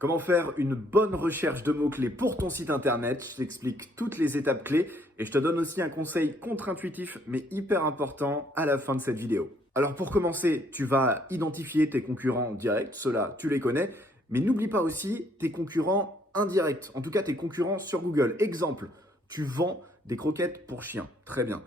Comment faire une bonne recherche de mots-clés pour ton site internet? Je t'explique toutes les étapes clés et je te donne aussi un conseil contre-intuitif mais hyper important à la fin de cette vidéo. Alors pour commencer, tu vas identifier tes concurrents directs, ceux-là tu les connais, mais n'oublie pas aussi tes concurrents indirects, en tout cas tes concurrents sur Google. Exemple, tu vends des croquettes pour chiens, très bien.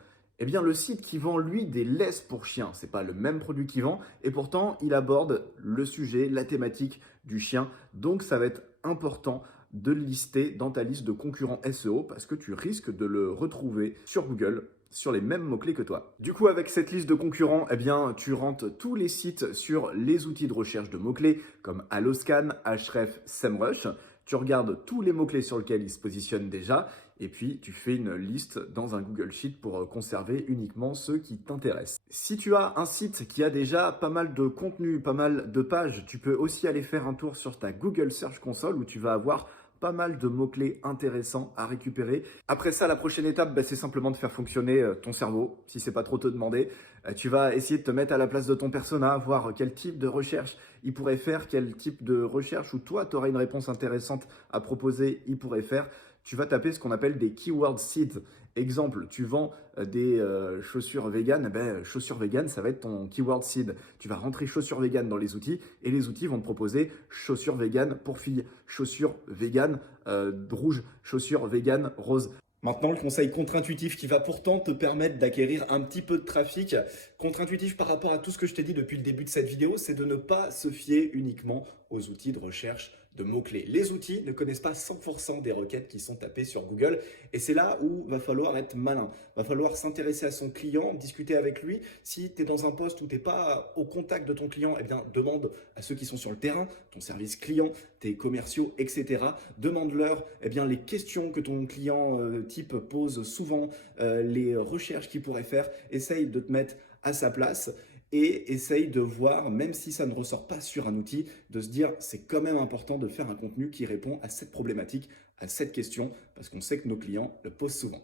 Eh bien, le site qui vend, lui, des laisses pour chiens, c'est pas le même produit qu'il vend, et pourtant, il aborde le sujet, la thématique du chien. Donc, ça va être important de le lister dans ta liste de concurrents SEO parce que tu risques de le retrouver sur Google sur les mêmes mots-clés que toi. Du coup, avec cette liste de concurrents, eh bien, tu rentres tous les sites sur les outils de recherche de mots-clés comme Alloscan, Ahrefs, SEMrush. Tu regardes tous les mots-clés sur lesquels ils se positionnent déjà et puis tu fais une liste dans un Google Sheet pour conserver uniquement ceux qui t'intéressent. Si tu as un site qui a déjà pas mal de contenu, pas mal de pages, tu peux aussi aller faire un tour sur ta Google Search Console où tu vas avoir pas mal de mots-clés intéressants à récupérer. Après ça, la prochaine étape, c'est simplement de faire fonctionner ton cerveau, si c'est pas trop te demander. Tu vas essayer de te mettre à la place de ton persona, voir quel type de recherche il pourrait faire, quel type de recherche où toi, tu auras une réponse intéressante à proposer, il pourrait faire. Tu vas taper ce qu'on appelle des keyword seeds. Exemple, tu vends des chaussures vegan, chaussures vegan, ça va être ton keyword seed. Tu vas rentrer chaussures vegan dans les outils et les outils vont te proposer chaussures vegan pour filles, chaussures vegan rouge, chaussures vegan rose. Maintenant, le conseil contre-intuitif qui va pourtant te permettre d'acquérir un petit peu de trafic, contre-intuitif par rapport à tout ce que je t'ai dit depuis le début de cette vidéo, c'est de ne pas se fier uniquement aux outils de recherche de mots-clés. Les outils ne connaissent pas 100% des requêtes qui sont tapées sur Google et c'est là où va falloir être malin. Va falloir s'intéresser à son client, discuter avec lui. Si tu es dans un poste où tu n'es pas au contact de ton client, eh bien demande à ceux qui sont sur le terrain, ton service client, tes commerciaux, etc. Demande-leur les questions que ton client type pose souvent, les recherches qu'il pourrait faire. Essaye de te mettre à sa place et essaye de voir, même si ça ne ressort pas sur un outil, de se dire c'est quand même important de faire un contenu qui répond à cette problématique, à cette question, parce qu'on sait que nos clients le posent souvent.